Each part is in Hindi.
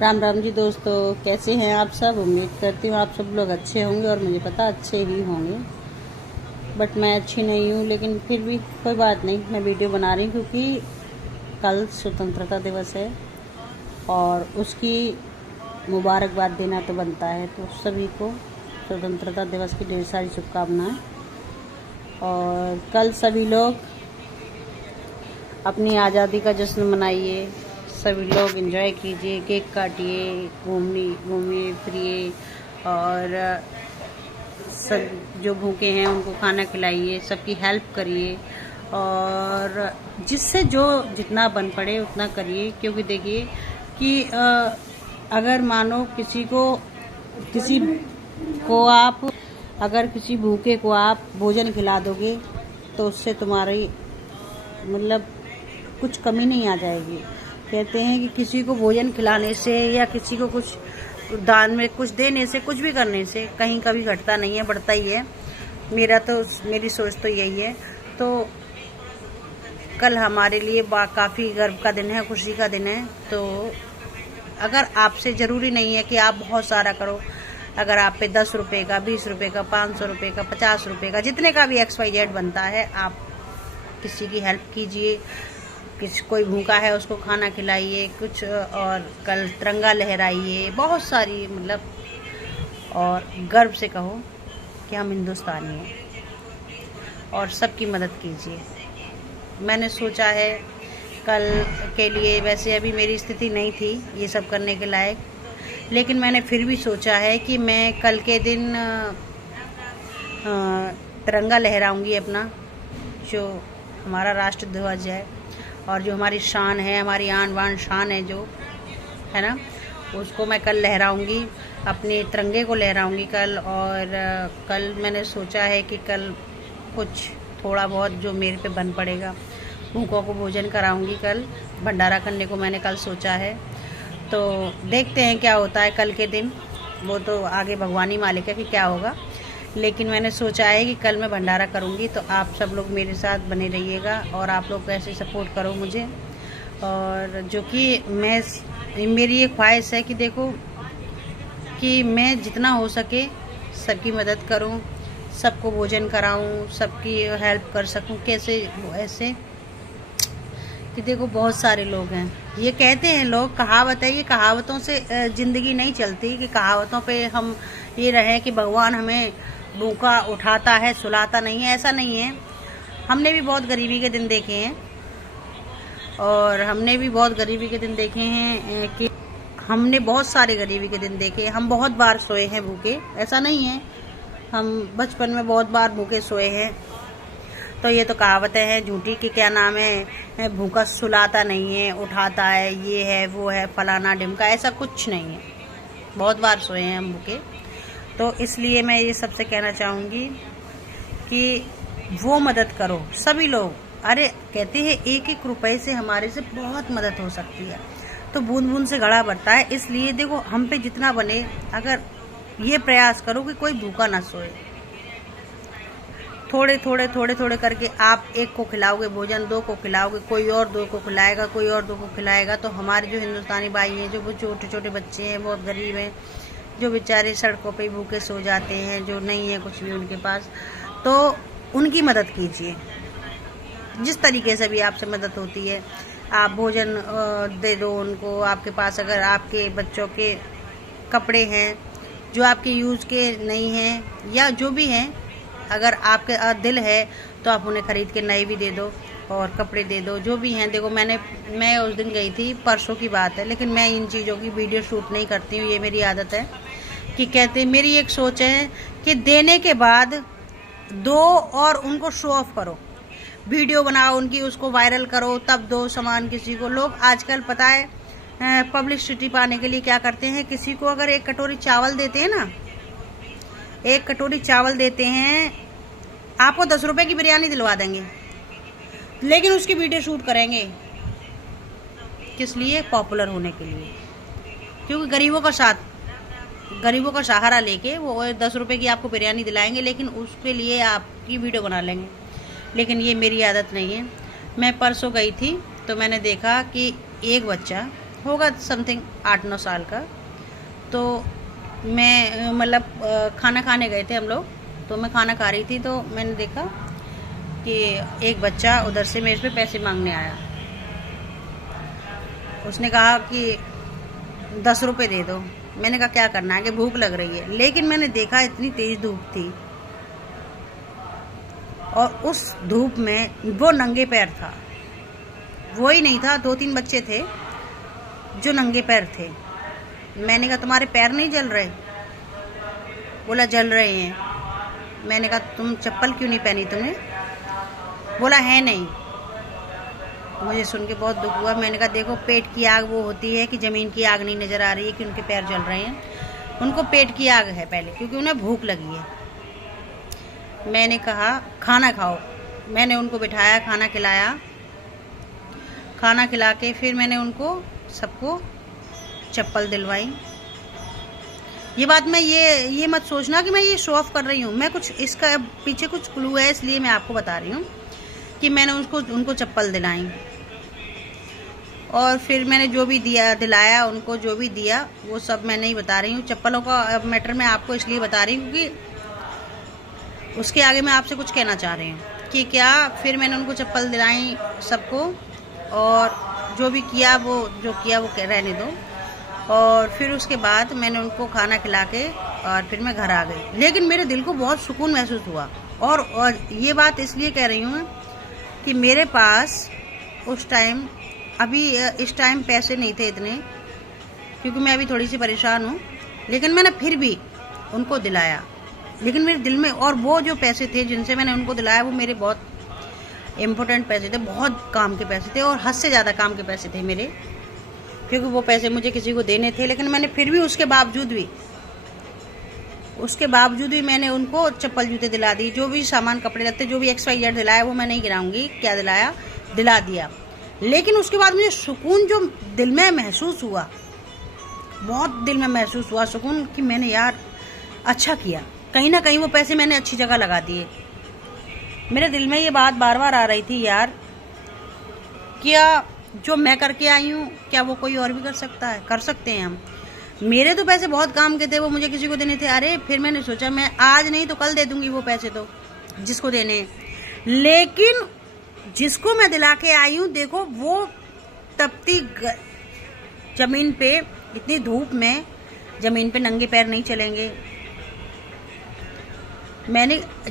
राम राम जी दोस्तों, कैसे हैं आप सब। उम्मीद करती हूँ आप सब लोग अच्छे होंगे और मुझे पता अच्छे ही होंगे। बट मैं अच्छी नहीं हूँ, लेकिन फिर भी कोई बात नहीं, मैं वीडियो बना रही हूँ क्योंकि कल स्वतंत्रता दिवस है और उसकी मुबारकबाद देना तो बनता है। तो सभी को स्वतंत्रता दिवस की ढेर सारी शुभकामनाएं। और कल सभी लोग अपनी आज़ादी का जश्न मनाइए, सभी लोग एंजॉय कीजिए, केक काटिए, घूमिए फिरिए और सब जो भूखे हैं उनको खाना खिलाइए, सबकी हेल्प करिए और जिससे जो जितना बन पड़े उतना करिए। क्योंकि देखिए कि अगर मानो किसी को आप अगर किसी भूखे को आप भोजन खिला दोगे तो उससे तुम्हारी मतलब कुछ कमी नहीं आ जाएगी। कहते हैं कि किसी को भोजन खिलाने से या किसी को कुछ दान में कुछ देने से, कुछ भी करने से कहीं कभी घटता नहीं है, बढ़ता ही है। मेरी सोच तो यही है। तो कल हमारे लिए काफ़ी गर्व का दिन है, खुशी का दिन है। तो अगर आपसे ज़रूरी नहीं है कि आप बहुत सारा करो, अगर आप पे 10 रुपये का, 20 रुपये का, 500 रुपये का, 50 रुपये का, जितने का भी XYZ बनता है, आप किसी की हेल्प कीजिए। कोई भूखा है उसको खाना खिलाइए कुछ, और कल तिरंगा लहराइए, बहुत सारी मतलब, और गर्व से कहो कि हम हिंदुस्तानी हैं और सबकी मदद कीजिए। मैंने सोचा है कल के लिए, वैसे अभी मेरी स्थिति नहीं थी ये सब करने के लायक, लेकिन मैंने फिर भी सोचा है कि मैं कल के दिन तिरंगा लहराऊंगी अपना, जो हमारा राष्ट्र ध्वज है और जो हमारी शान है, हमारी आन बान शान है जो है ना, उसको मैं कल लहराऊंगी, अपने तिरंगे को लहराऊंगी कल। और कल मैंने सोचा है कि कल कुछ थोड़ा बहुत जो मेरे पे बन पड़ेगा, भूखों को भोजन कराऊंगी, कल भंडारा करने को मैंने कल सोचा है। तो देखते हैं क्या होता है कल के दिन, वो तो आगे भगवान ही मालिक है कि क्या होगा। लेकिन मैंने सोचा है कि कल मैं भंडारा करूंगी, तो आप सब लोग मेरे साथ बने रहिएगा और आप लोग ऐसे सपोर्ट करो मुझे। और जो कि मेरी ये ख्वाहिश है कि देखो कि मैं जितना हो सके सबकी मदद करूं, सबको भोजन कराऊं, सबकी हेल्प कर सकूं। कैसे ऐसे कि देखो बहुत सारे लोग हैं, ये कहते हैं लोग, कहावत है, ये कहावतों से ज़िंदगी नहीं चलती कि कहावतों पे हम ये रहे कि भगवान हमें भूखा उठाता है, सुलाता नहीं है। ऐसा नहीं है। हमने भी बहुत गरीबी के दिन देखे हैं और हमने भी बहुत गरीबी के दिन देखे हैं कि हमने बहुत सारे गरीबी के दिन देखे। हम बहुत बार सोए हैं भूखे, ऐसा नहीं है, हम बचपन में बहुत बार भूखे सोए हैं। तो ये तो कहावतें हैं झूठी कि क्या नाम है, भूखा सुलाता नहीं है, उठाता है, ये है वो है, फलाना ढिमका, ऐसा कुछ नहीं है। बहुत बार सोए हैं हम भूखे। तो इसलिए मैं ये सबसे कहना चाहूँगी कि वो मदद करो सभी लोग। अरे कहते हैं 1-1 रुपए से हमारे से बहुत मदद हो सकती है। तो बूंद बूंद से घड़ा भरता है। इसलिए देखो हम पे जितना बने, अगर ये प्रयास करो कि कोई भूखा ना सोए, थोड़े थोड़े करके आप 1 को खिलाओगे भोजन, 2 को खिलाओगे, कोई और 2 को खिलाएगा, कोई और 2 को खिलाएगा। तो हमारे जो हिंदुस्तानी भाई हैं, जो वो छोटे छोटे बच्चे हैं, बहुत गरीब हैं, जो बेचारे सड़कों पे भूखे सो जाते हैं, जो नहीं है कुछ भी उनके पास, तो उनकी मदद कीजिए जिस तरीके से भी आपसे मदद होती है। आप भोजन दे दो उनको। आपके पास अगर आपके बच्चों के कपड़े हैं जो आपके यूज़ के नहीं हैं या जो भी हैं, अगर आपके दिल है तो आप उन्हें ख़रीद के नए भी दे दो और कपड़े दे दो, जो भी हैं। देखो मैं उस दिन गई थी, परसों की बात है, लेकिन मैं इन चीज़ों की वीडियो शूट नहीं करती हूँ, ये मेरी आदत है कि कहते, मेरी एक सोच है कि देने के बाद दो और उनको शो ऑफ करो, वीडियो बनाओ उनकी, उसको वायरल करो, तब दो सामान किसी को। लोग आजकल पता है पब्लिसिटी पाने के लिए क्या करते हैं, किसी को अगर 1 कटोरी चावल देते हैं ना, 1 कटोरी चावल देते हैं, आपको 10 रुपए की बिरयानी दिलवा देंगे, लेकिन उसकी वीडियो शूट करेंगे। किस लिए? पॉपुलर होने के लिए। क्योंकि गरीबों का सहारा लेके वो 10 रुपए की आपको बिरयानी दिलाएंगे, लेकिन उसके लिए आपकी वीडियो बना लेंगे। लेकिन ये मेरी आदत नहीं है। मैं परसों गई थी तो मैंने देखा कि एक बच्चा होगा समथिंग 8-9 साल का। तो मैं मतलब खाना खाने गए थे हम लोग, तो मैं खाना खा रही थी, तो मैंने देखा कि एक बच्चा उधर से मेरे पे पैसे मांगने आया। उसने कहा कि 10 रुपये दे दो। मैंने कहा क्या करना है, कि भूख लग रही है। लेकिन मैंने देखा इतनी तेज धूप थी, और उस धूप में वो नंगे पैर था। वो ही नहीं था, 2-3 बच्चे थे जो नंगे पैर थे। मैंने कहा तुम्हारे पैर नहीं जल रहे? बोला जल रहे हैं। मैंने कहा तुम चप्पल क्यों नहीं पहनी तुमने? बोला है नहीं। मुझे सुन के बहुत दुख हुआ। मैंने कहा देखो, पेट की आग वो होती है कि ज़मीन की आग नहीं नज़र आ रही है कि उनके पैर जल रहे हैं। उनको पेट की आग है पहले, क्योंकि उन्हें भूख लगी है। मैंने कहा खाना खाओ। मैंने उनको बिठाया, खाना खिलाया। खाना खिला के फिर मैंने उनको सबको चप्पल दिलवाई। ये बात मैं ये मत सोचना कि मैं ये शो ऑफ कर रही हूँ। मैं कुछ इसका पीछे कुछ क्लू है, इसलिए मैं आपको बता रही हूँ कि मैंने उनको चप्पल दिलाई। और फिर मैंने जो भी दिलाया उनको, जो भी दिया वो सब मैं नहीं बता रही हूँ। चप्पलों का मैटर मैं आपको इसलिए बता रही हूँ क्योंकि उसके आगे मैं आपसे कुछ कहना चाह रही हूँ कि क्या। फिर मैंने उनको चप्पल दिलाई सबको, और जो भी किया वो रहने दो। और फिर उसके बाद मैंने उनको खाना खिला के और फिर मैं घर आ गई। लेकिन मेरे दिल को बहुत सुकून महसूस हुआ। और ये बात इसलिए कह रही हूँ कि मेरे पास उस टाइम, अभी इस टाइम पैसे नहीं थे इतने, क्योंकि मैं अभी थोड़ी सी परेशान हूँ। लेकिन मैंने फिर भी उनको दिलाया। लेकिन मेरे दिल में, और वो जो पैसे थे जिनसे मैंने उनको दिलाया, वो मेरे बहुत इम्पोर्टेंट पैसे थे, बहुत काम के पैसे थे, और हद से ज़्यादा काम के पैसे थे मेरे, क्योंकि वो पैसे मुझे किसी को देने थे। लेकिन मैंने फिर भी उसके बावजूद भी मैंने उनको चप्पल जूते दिला दी। जो भी सामान, कपड़े लत्ते, जो भी XYZ दिलाया, वो मैं नहीं गिनाऊंगी क्या दिलाया, दिला दिया। लेकिन उसके बाद मुझे सुकून जो दिल में महसूस हुआ, बहुत दिल में महसूस हुआ सुकून, कि मैंने यार अच्छा किया। कहीं ना कहीं वो पैसे मैंने अच्छी जगह लगा दिए। मेरे दिल में ये बात बार बार आ रही थी, यार क्या जो मैं करके आई हूँ, क्या वो कोई और भी कर सकता है? कर सकते हैं हम। मेरे तो पैसे बहुत काम के थे, वो मुझे किसी को देने थे। अरे फिर मैंने सोचा मैं आज नहीं तो कल दे दूंगी वो पैसे, तो जिसको देने हैं। लेकिन जिसको मैं दिला के आई हूँ, देखो वो तपती जमीन पे, इतनी धूप में जमीन पे नंगे पैर नहीं चलेंगे।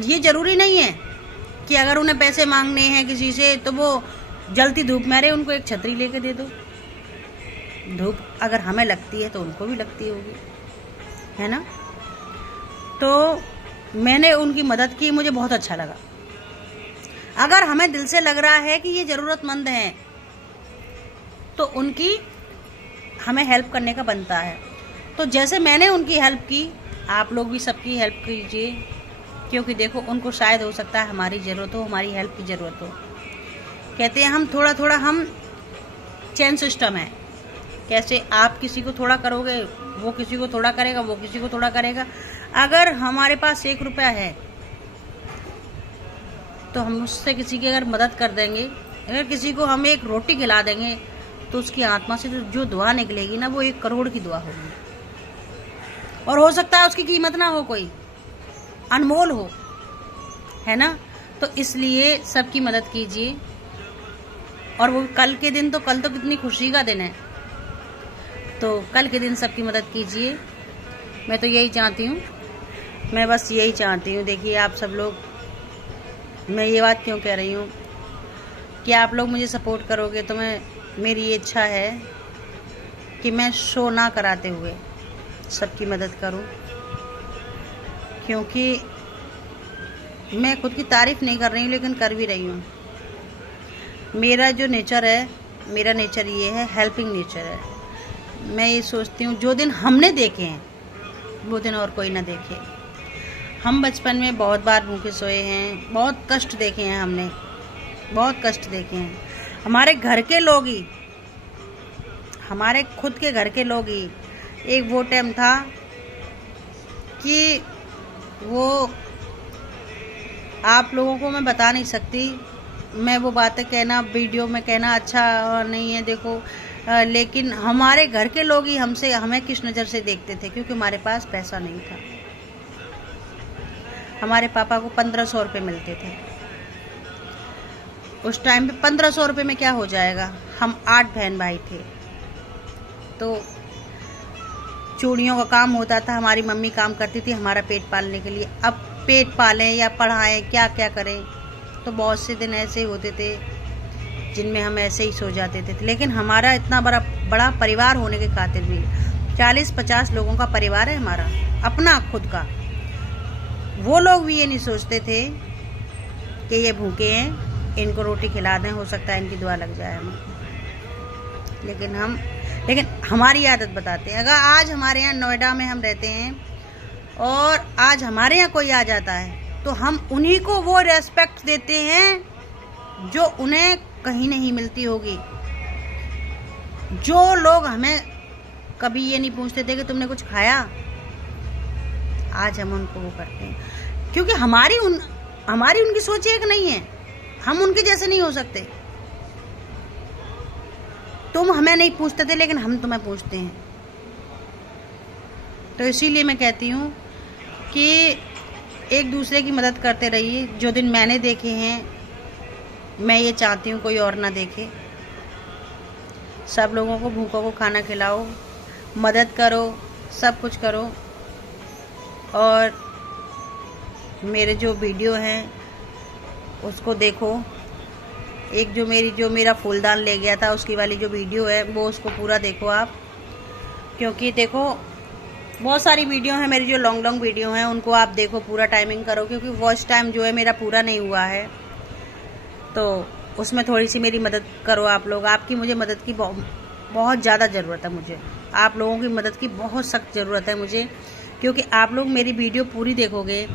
ये जरूरी नहीं है कि अगर उन्हें पैसे मांगने हैं किसी से तो वो जलती धूप में, अरे उनको एक छतरी लेके दे दो। धूप अगर हमें लगती है तो उनको भी लगती होगी, है ना? तो मैंने उनकी मदद की, मुझे बहुत अच्छा लगा। अगर हमें दिल से लग रहा है कि ये ज़रूरतमंद हैं, तो उनकी हमें हेल्प करने का बनता है। तो जैसे मैंने उनकी हेल्प की, आप लोग भी सबकी हेल्प कीजिए, क्योंकि देखो उनको शायद हो सकता है हमारी ज़रूरत हो, हमारी हेल्प की ज़रूरत हो। कहते हैं हम थोड़ा थोड़ा, हम चेन सिस्टम है। कैसे आप किसी को थोड़ा करोगे, वो किसी को थोड़ा करेगा, वो किसी को थोड़ा करेगा। अगर हमारे पास 1 रुपया है तो हम उससे किसी की अगर मदद कर देंगे, अगर किसी को हम एक रोटी खिला देंगे, तो उसकी आत्मा से जो दुआ निकलेगी ना, वो 1 करोड़ की दुआ होगी। और हो सकता है उसकी कीमत ना हो, कोई अनमोल हो, है ना? तो इसलिए सबकी मदद कीजिए। और वो कल के दिन, तो कल तो कितनी खुशी का दिन है, तो कल के दिन सबकी मदद कीजिए। मैं तो यही चाहती हूँ, मैं बस यही चाहती हूँ। देखिए आप सब लोग, मैं ये बात क्यों कह रही हूँ कि आप लोग मुझे सपोर्ट करोगे, तो मेरी ये इच्छा है कि मैं शो ना कराते हुए सबकी मदद करूँ। क्योंकि मैं खुद की तारीफ़ नहीं कर रही हूँ, लेकिन कर भी रही हूँ। मेरा जो नेचर है, मेरा नेचर ये है, हेल्पिंग नेचर है। मैं ये सोचती हूँ जो दिन हमने देखे हैं, वो दिन और कोई ना देखे। हम बचपन में बहुत बार भूखे सोए हैं, बहुत कष्ट देखे हैं हमने, बहुत कष्ट देखे हैं। हमारे घर के लोग ही, हमारे खुद के घर के लोग ही, एक वो टाइम था कि वो आप लोगों को मैं बता नहीं सकती। मैं वो बातें कहना, वीडियो में कहना अच्छा नहीं है। देखो लेकिन हमारे घर के लोग ही हमें किस नज़र से देखते थे, क्योंकि हमारे पास पैसा नहीं था। हमारे पापा को 1500 रुपये मिलते थे उस टाइम पे। 1500 रुपये में क्या हो जाएगा? हम 8 बहन भाई थे, तो चूड़ियों का काम होता था, हमारी मम्मी काम करती थी हमारा पेट पालने के लिए। अब पेट पालें या पढ़ाएं, क्या क्या करें, तो बहुत से दिन ऐसे होते थे जिनमें हम ऐसे ही सो जाते थे। लेकिन हमारा इतना बड़ा परिवार होने के खातिर भी 40-50 लोगों का परिवार है हमारा अपना खुद का। वो लोग भी ये नहीं सोचते थे कि ये भूखे हैं, इनको रोटी खिला दें, हो सकता है इनकी दुआ लग जाए हमें। लेकिन हमारी आदत बताते हैं। अगर आज हमारे यहाँ नोएडा में हम रहते हैं और आज हमारे यहाँ कोई आ जाता है तो हम उन्हीं को वो रेस्पेक्ट देते हैं जो उन्हें कहीं नहीं मिलती होगी। जो लोग हमें कभी ये नहीं पूछते थे कि तुमने कुछ खाया, आज हम उनको वो करते हैं, क्योंकि हमारी उनकी सोच एक नहीं है। हम उनके जैसे नहीं हो सकते। तुम हमें नहीं पूछते थे लेकिन हम तुम्हें पूछते हैं। तो इसीलिए मैं कहती हूँ कि एक दूसरे की मदद करते रहिए। जो दिन मैंने देखे हैं, मैं ये चाहती हूँ कोई और ना देखे। सब लोगों को भूखों को खाना खिलाओ, मदद करो, सब कुछ करो। और मेरे जो वीडियो हैं उसको देखो। एक जो मेरा फूलदान ले गया था उसकी वाली जो वीडियो है वो उसको पूरा देखो आप, क्योंकि देखो बहुत सारी वीडियो हैं मेरी जो लॉन्ग वीडियो हैं, उनको आप देखो, पूरा टाइमिंग करो, क्योंकि वॉच टाइम जो है मेरा पूरा नहीं हुआ है। तो उसमें थोड़ी सी मेरी मदद करो आप लोग। आपकी मुझे मदद की बहुत ज़्यादा ज़रूरत है। मुझे आप लोगों की मदद की बहुत सख्त ज़रूरत है मुझे, क्योंकि आप लोग मेरी वीडियो पूरी देखोगे,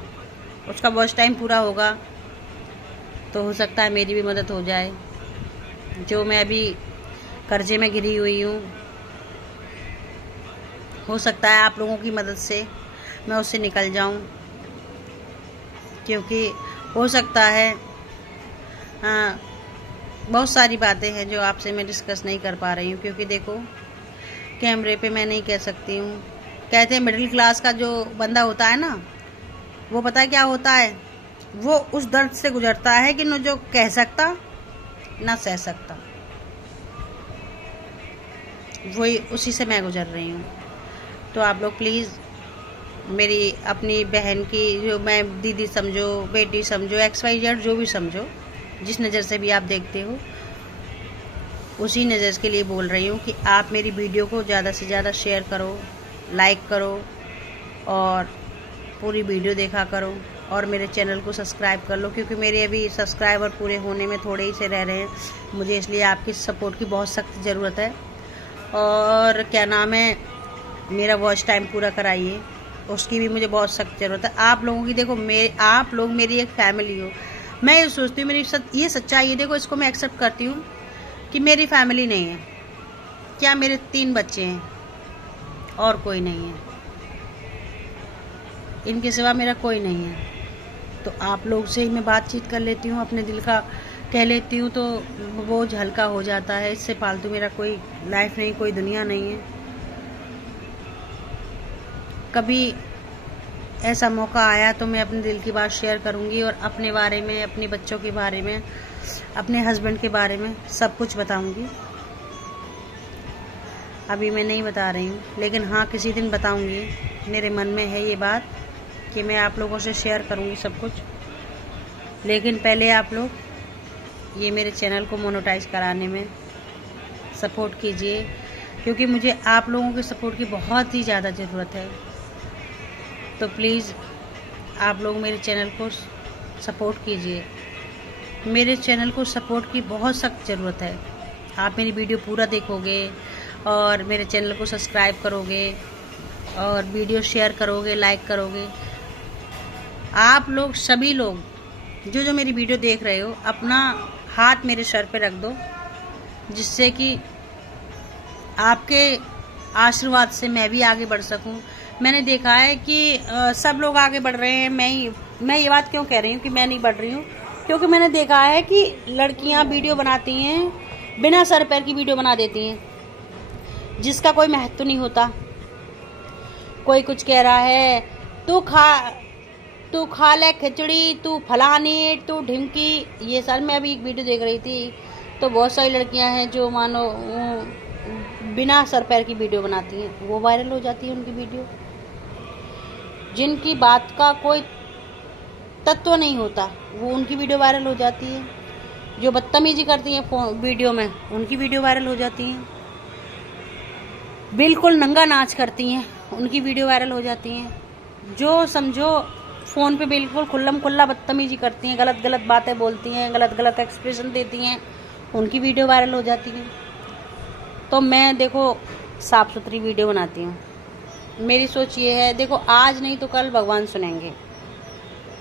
उसका वॉच टाइम पूरा होगा, तो हो सकता है मेरी भी मदद हो जाए। जो मैं अभी कर्जे में घिरी हुई हूँ, हो सकता है आप लोगों की मदद से मैं उससे निकल जाऊँ, क्योंकि हो सकता है बहुत सारी बातें हैं जो आपसे मैं डिस्कस नहीं कर पा रही हूँ, क्योंकि देखो कैमरे पे मैं नहीं कह सकती हूँ। कहते हैं मिडिल क्लास का जो बंदा होता है ना, वो पता है क्या होता है, वो उस दर्द से गुजरता है कि न जो कह सकता ना सह सकता। वही उसी से मैं गुजर रही हूँ। तो आप लोग प्लीज़ मेरी अपनी बहन की, जो मैं दीदी समझो, बेटी समझो, XYZ जो भी समझो, जिस नज़र से भी आप देखते हो, उसी नज़र के लिए बोल रही हूँ कि आप मेरी वीडियो को ज़्यादा से ज़्यादा शेयर करो, लाइक करो और पूरी वीडियो देखा करो, और मेरे चैनल को सब्सक्राइब कर लो, क्योंकि मेरे अभी सब्सक्राइबर पूरे होने में थोड़े ही से रह रहे हैं मुझे, इसलिए आपकी सपोर्ट की बहुत सख्त ज़रूरत है। और क्या नाम है, मेरा वॉच टाइम पूरा कराइए, उसकी भी मुझे बहुत सख्त ज़रूरत है। आप लोगों की देखो, आप लोग मेरी एक फैमिली हो। मैं ये सोचती हूँ, मेरी ये सच्चाई है, देखो इसको मैं एक्सेप्ट करती हूँ कि मेरी फैमिली नहीं है। क्या मेरे 3 बच्चे हैं और कोई नहीं है, इनके सिवा मेरा कोई नहीं है। तो आप लोग से ही मैं बातचीत कर लेती हूँ, अपने दिल का कह लेती हूँ, तो बोझ हल्का हो जाता है। इससे फालतू मेरा कोई लाइफ नहीं, कोई दुनिया नहीं है। कभी ऐसा मौका आया तो मैं अपने दिल की बात शेयर करूँगी, और अपने बारे में, अपने बच्चों के बारे में, अपने हस्बैंड के बारे में सब कुछ बताऊँगी। अभी मैं नहीं बता रही हूँ, लेकिन हाँ किसी दिन बताऊँगी। मेरे मन में है ये बात कि मैं आप लोगों से शेयर करूँगी सब कुछ। लेकिन पहले आप लोग ये मेरे चैनल को मोनेटाइज कराने में सपोर्ट कीजिए, क्योंकि मुझे आप लोगों के सपोर्ट की बहुत ही ज़्यादा ज़रूरत है। तो प्लीज़ आप लोग मेरे चैनल को सपोर्ट कीजिए। मेरे चैनल को सपोर्ट की बहुत सख्त ज़रूरत है। आप मेरी वीडियो पूरा देखोगे और मेरे चैनल को सब्सक्राइब करोगे और वीडियो शेयर करोगे, लाइक करोगे। आप लोग सभी लोग जो मेरी वीडियो देख रहे हो, अपना हाथ मेरे सर पे रख दो, जिससे कि आपके आशीर्वाद से मैं भी आगे बढ़ सकूं। मैंने देखा है कि सब लोग आगे बढ़ रहे हैं। मैं ये बात क्यों कह रही हूँ कि मैं नहीं बढ़ रही हूँ, क्योंकि मैंने देखा है कि लड़कियां वीडियो बनाती हैं, बिना सर पैर की वीडियो बना देती हैं। जिसका कोई महत्व नहीं होता। कोई कुछ कह रहा है, तू खा ले खिचड़ी, तू फलानी, तू ढिमकी। ये सर मैं अभी एक वीडियो देख रही थी, तो बहुत सारी लड़कियां हैं जो मानो बिना सर पैर की वीडियो बनाती हैं, वो वायरल हो जाती है उनकी वीडियो। जिनकी बात का कोई तत्व नहीं होता वो उनकी वीडियो वायरल हो जाती है। जो बदतमीजी करती हैं वीडियो में, उनकी वीडियो वायरल हो जाती है। बिल्कुल नंगा नाच करती हैं, उनकी वीडियो वायरल हो जाती हैं। जो समझो फ़ोन पे बिल्कुल खुल्लम खुल्ला बदतमीजी करती हैं, गलत गलत बातें बोलती हैं, गलत गलत एक्सप्रेशन देती हैं, उनकी वीडियो वायरल हो जाती है। तो मैं देखो साफ़ सुथरी वीडियो बनाती हूँ। मेरी सोच ये है, देखो आज नहीं तो कल भगवान सुनेंगे।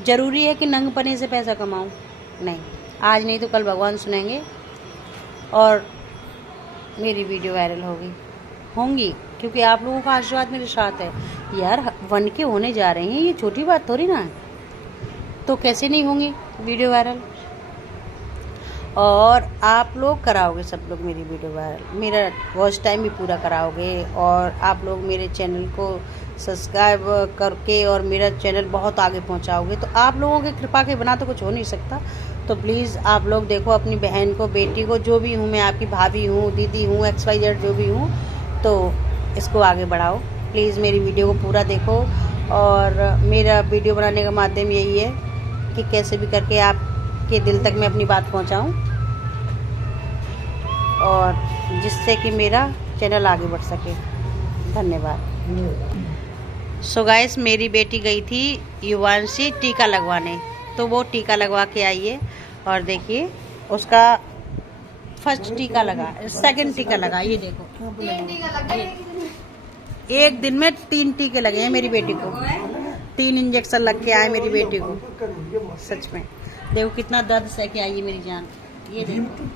ज़रूरी है कि नंगपने से पैसा कमाऊँ? नहीं, आज नहीं तो कल भगवान सुनेंगे और मेरी वीडियो वायरल होंगी, क्योंकि आप लोगों का आशीर्वाद मेरे साथ है। यार 1 के होने जा रहे हैं, ये छोटी बात थोड़ी ना है, तो कैसे नहीं होंगी वीडियो वायरल। और आप लोग कराओगे, सब लोग मेरी वीडियो वायरल, मेरा वॉच टाइम भी पूरा कराओगे, और आप लोग मेरे चैनल को सब्सक्राइब करके और मेरा चैनल बहुत आगे पहुंचाओगे। तो आप लोगों की कृपा के बिना तो कुछ हो नहीं सकता। तो प्लीज़ आप लोग देखो, अपनी बहन को, बेटी को, जो भी हूँ मैं, आपकी भाभी हूँ, दीदी हूँ, XYZ जो भी हूँ, तो इसको आगे बढ़ाओ। प्लीज़ मेरी वीडियो को पूरा देखो। और मेरा वीडियो बनाने का माध्यम यही है कि कैसे भी करके आपके दिल तक मैं अपनी बात पहुंचाऊं, और जिससे कि मेरा चैनल आगे बढ़ सके। धन्यवाद। सो गाइस, मेरी बेटी गई थी युवांशी टीका लगवाने, तो वो टीका लगवा के आई है, और देखिए उसका फर्स्ट टीका लगा, सेकंड टीका लगा। ये देखो, एक दिन में 3 टीके लगे हैं मेरी बेटी को, 3 इंजेक्शन लग के आए मेरी बेटी को। सच में देखो कितना दर्द सह के आई है मेरी जान। ये देखो,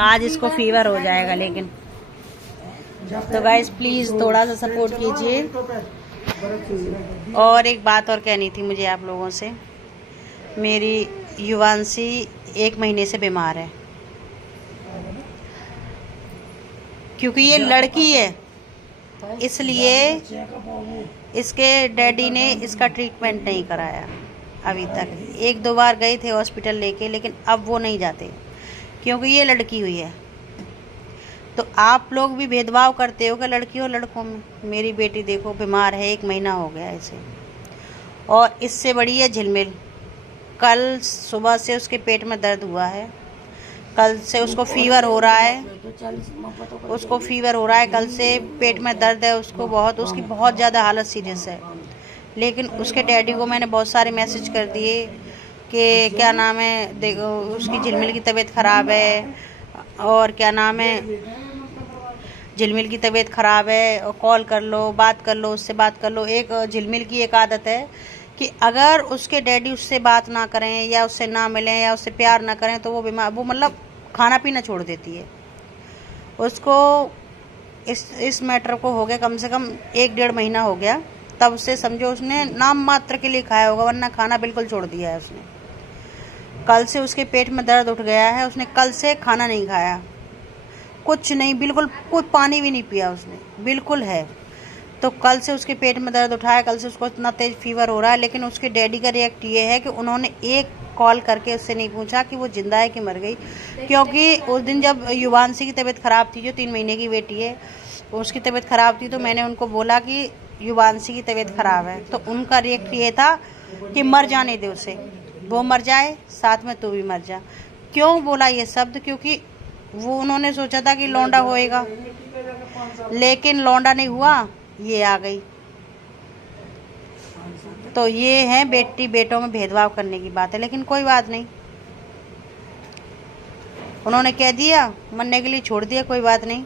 आज इसको फीवर हो जाएगा लेकिन। तो गाइस प्लीज़ थोड़ा सा सपोर्ट कीजिए। और एक बात और कहनी थी मुझे आप लोगों से। मेरी युवांशी 1 महीने से बीमार है, क्योंकि ये लड़की है, इसलिए इसके डैडी ने इसका ट्रीटमेंट नहीं कराया अभी तक। 1-2 बार गए थे हॉस्पिटल लेके, लेकिन अब वो नहीं जाते क्योंकि ये लड़की हुई है। तो आप लोग भी भेदभाव करते हो कि लड़कियों लड़कों में। मेरी बेटी देखो बीमार है, 1 महीना हो गया इसे, और इससे बड़ी है झिलमिल। कल सुबह से उसके पेट में दर्द हुआ है, कल से उसको फीवर हो रहा है, कल से पेट में दर्द है उसको बहुत, उसकी बहुत ज़्यादा हालत सीरियस है। लेकिन उसके डैडी को मैंने बहुत सारे मैसेज कर दिए कि क्या नाम है, देखो उसकी झिलमिल की तबीयत ख़राब है, और क्या नाम है, झिलमिल की तबीयत ख़राब है, और कॉल कर लो, बात कर लो, उससे बात कर लो। एक झिलमिल की एक आदत है कि अगर उसके डैडी उससे बात ना करें या उससे ना मिलें या उससे प्यार ना करें तो वो मतलब खाना पीना छोड़ देती है। उसको इस मैटर को हो गया कम से कम 1-1.5 महीना हो गया, तब से समझो उसने नाम मात्र के लिए खाया होगा, वरना खाना बिल्कुल छोड़ दिया है उसने। कल से उसके पेट में दर्द उठ गया है, उसने कल से खाना नहीं खाया, कुछ नहीं, बिल्कुल कुछ पानी भी नहीं पिया उसने, बिल्कुल है। तो कल से उसके पेट में दर्द उठा है, कल से उसको इतना तेज फीवर हो रहा है। लेकिन उसके डैडी का रिएक्ट ये है कि उन्होंने एक कॉल करके उससे नहीं पूछा कि वो जिंदा है कि मर गई, क्योंकि उस दिन जब युवांशी की तबीयत ख़राब थी, जो 3 महीने की बेटी है, उसकी तबीयत ख़राब थी, तो मैंने उनको बोला कि युवांशी की तबीयत ख़राब है, तो उनका रिएक्ट ये था कि मर जाने दे उसे, वो मर जाए साथ में तू भी मर जा। क्यों बोला ये शब्द? क्योंकि वो उन्होंने सोचा था कि लौंडा होएगा, लेकिन लौंडा नहीं हुआ, ये आ गई। तो ये है बेटी बेटों में भेदभाव करने की बात है, लेकिन कोई बात नहीं, उन्होंने कह दिया, मरने के लिए छोड़ दिया, कोई बात नहीं,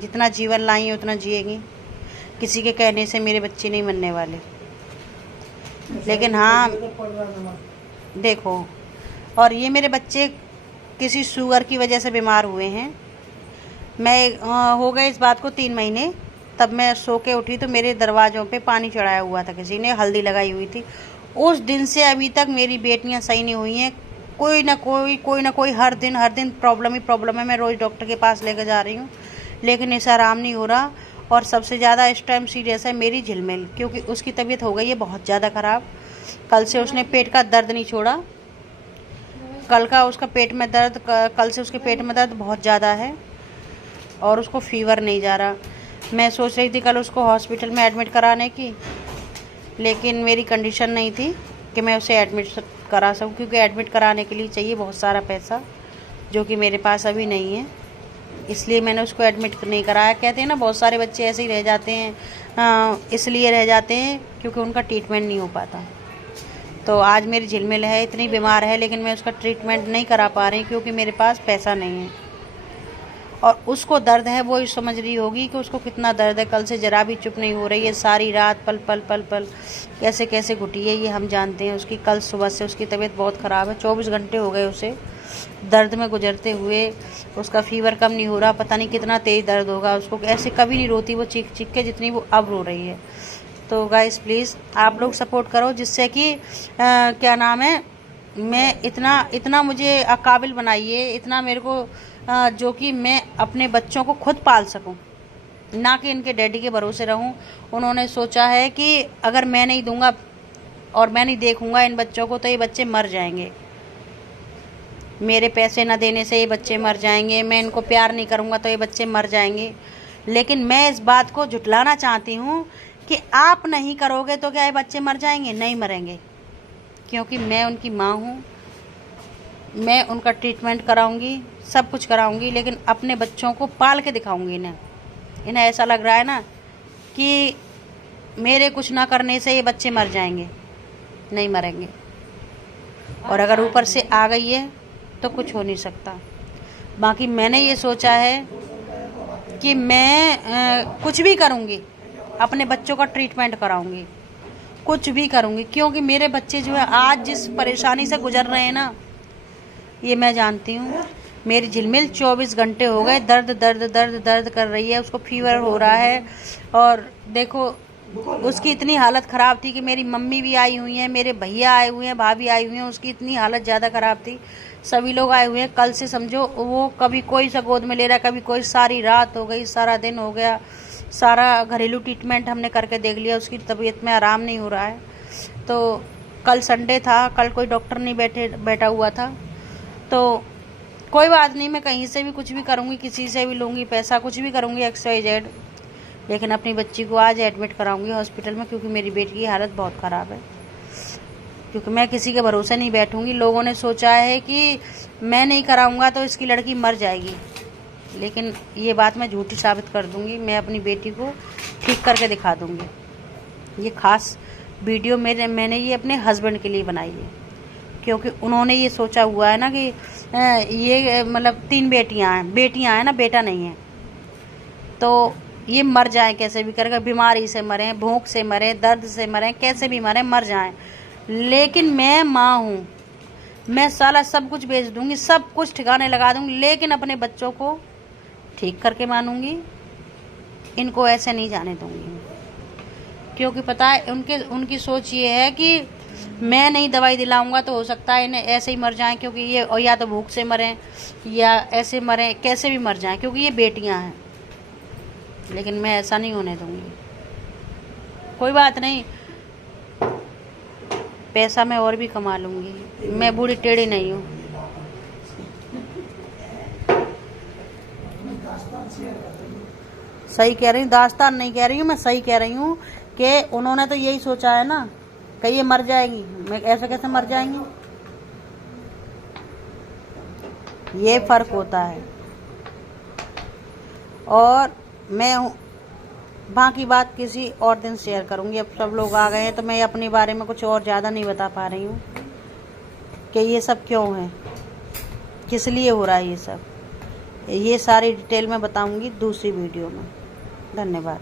जितना जीवन लाई है उतना जिएगी। किसी के कहने से मेरे बच्चे नहीं मरने वाले। लेकिन हाँ देखो, और ये मेरे बच्चे किसी शुगर की वजह से बीमार हुए हैं। मैं हो गए इस बात को 3 महीने, तब मैं सो के उठी तो मेरे दरवाज़ों पे पानी चढ़ाया हुआ था, किसी ने हल्दी लगाई हुई थी। उस दिन से अभी तक मेरी बेटियां सही नहीं हुई हैं, कोई ना कोई हर दिन प्रॉब्लम ही प्रॉब्लम है। मैं रोज़ डॉक्टर के पास लेकर जा रही हूँ, लेकिन इसे आराम नहीं हो रहा। और सबसे ज़्यादा इस टाइम सीरियस है मेरी झिलमिल, क्योंकि उसकी तबीयत हो गई है बहुत ज़्यादा ख़राब। कल से उसने पेट का दर्द नहीं छोड़ा। कल से उसके पेट में दर्द बहुत ज़्यादा है और उसको फीवर नहीं जा रहा। मैं सोच रही थी कल उसको हॉस्पिटल में एडमिट कराने की, लेकिन मेरी कंडीशन नहीं थी कि मैं उसे एडमिट करा सकूं, क्योंकि एडमिट कराने के लिए चाहिए बहुत सारा पैसा, जो कि मेरे पास अभी नहीं है। इसलिए मैंने उसको एडमिट नहीं कराया। कहते हैं ना बहुत सारे बच्चे ऐसे ही रह जाते हैं, इसलिए रह जाते हैं क्योंकि उनका ट्रीटमेंट नहीं हो पाता। तो आज मेरी झिलमिल है, इतनी बीमार है, लेकिन मैं उसका ट्रीटमेंट नहीं करा पा रही क्योंकि मेरे पास पैसा नहीं है। और उसको दर्द है, वो ही समझ रही होगी कि उसको कितना दर्द है। कल से जरा भी चुप नहीं हो रही है, सारी रात पल पल पल पल कैसे कैसे घुटी है ये हम जानते हैं उसकी। कल सुबह से उसकी तबीयत बहुत ख़राब है, 24 घंटे हो गए उसे दर्द में गुजरते हुए। उसका फीवर कम नहीं हो रहा, पता नहीं कितना तेज़ दर्द होगा उसको। ऐसे कभी नहीं रोती वो चीख चीख के जितनी वो अब रो रही है। तो गाइस प्लीज़ आप लोग सपोर्ट करो, जिससे कि क्या नाम है, मैं इतना मुझे काबिल बनाइए, इतना मेरे को जो कि मैं अपने बच्चों को खुद पाल सकूं, ना कि इनके डैडी के भरोसे रहूं। उन्होंने सोचा है कि अगर मैं नहीं दूंगा और मैं नहीं देखूंगा इन बच्चों को तो ये बच्चे मर जाएंगे। मेरे पैसे ना देने से ये बच्चे मर जाएंगे, मैं इनको प्यार नहीं करूंगा तो ये बच्चे मर जाएंगे। लेकिन मैं इस बात को झुठलाना चाहती हूँ कि आप नहीं करोगे तो क्या ये बच्चे मर जाएंगे? नहीं मरेंगे, क्योंकि मैं उनकी माँ हूँ। मैं उनका ट्रीटमेंट कराऊंगी, सब कुछ कराऊंगी, लेकिन अपने बच्चों को पाल के दिखाऊंगी। इन्हें ऐसा लग रहा है ना कि मेरे कुछ ना करने से ये बच्चे मर जाएंगे, नहीं मरेंगे। और अगर ऊपर से आ गई है तो कुछ हो नहीं सकता। बाकी मैंने ये सोचा है कि मैं कुछ भी करूंगी, अपने बच्चों का ट्रीटमेंट कराऊंगी, कुछ भी करूंगी, क्योंकि मेरे बच्चे जो है आज जिस परेशानी से गुजर रहे हैं ना, ये मैं जानती हूँ। मेरी झिलमिल 24 घंटे हो गए दर्द दर्द दर्द दर्द कर रही है, उसको फीवर हो रहा है। और देखो उसकी इतनी हालत ख़राब थी कि मेरी मम्मी भी आई हुई हैं, मेरे भैया आए हुए हैं, भाभी आई हुई हैं, उसकी इतनी हालत ज़्यादा ख़राब थी, सभी लोग आए हुए हैं। कल से समझो वो कभी कोई सा गोद में ले रहा है, कभी कोई। सारी रात हो गई, सारा दिन हो गया, सारा घरेलू ट्रीटमेंट हमने करके देख लिया, उसकी तबीयत में आराम नहीं हो रहा है। तो कल संडे था, कल कोई डॉक्टर नहीं बैठा हुआ था। तो कोई बात नहीं, मैं कहीं से भी कुछ भी करूँगी, किसी से भी लूँगी पैसा, कुछ भी करूँगी XYZ, लेकिन अपनी बच्ची को आज एडमिट कराऊँगी हॉस्पिटल में, क्योंकि मेरी बेटी की हालत बहुत ख़राब है। क्योंकि मैं किसी के भरोसे नहीं बैठूँगी। लोगों ने सोचा है कि मैं नहीं कराऊँगा तो इसकी लड़की मर जाएगी, लेकिन ये बात मैं झूठी साबित कर दूँगी। मैं अपनी बेटी को ठीक करके दिखा दूँगी। ये ख़ास वीडियो मैंने ये अपने हस्बैंड के लिए बनाई है, क्योंकि उन्होंने ये सोचा हुआ है ना कि ये मतलब 3 बेटियां हैं ना, बेटा नहीं है, तो ये मर जाएं कैसे भी करके, बीमारी से मरें, भूख से मरें, दर्द से मरें, कैसे भी मरें, मर जाएं। लेकिन मैं माँ हूँ, मैं साला सब कुछ बेच दूँगी, सब कुछ ठिकाने लगा दूँगी, लेकिन अपने बच्चों को ठीक करके मानूँगी। इनको ऐसे नहीं जाने दूँगी, क्योंकि पता है उनकी सोच ये है कि मैं नहीं दवाई दिलाऊंगा तो हो सकता है इन्हें ऐसे ही मर जाएं, क्योंकि ये या तो भूख से मरें या ऐसे मरें, कैसे भी मर जाएं, क्योंकि ये बेटियां हैं। लेकिन मैं ऐसा नहीं होने दूंगी। कोई बात नहीं, पैसा मैं और भी कमा लूँगी, मैं बूढ़ी टेढ़ी नहीं हूँ। सही कह रही हूँ, दास्तान नहीं कह रही हूँ, मैं सही कह रही हूँ कि उन्होंने तो यही सोचा है ना कि ये मर जाएगी। मैं ऐसे कैसे मर जाएंगी? ये फ़र्क होता है। और मैं बाकी बात किसी और दिन शेयर करूँगी। अब सब लोग आ गए हैं तो मैं अपने बारे में कुछ और ज़्यादा नहीं बता पा रही हूँ कि ये सब क्यों है, किस लिए हो रहा है ये सब। ये सारी डिटेल में बताऊँगी दूसरी वीडियो में। धन्यवाद।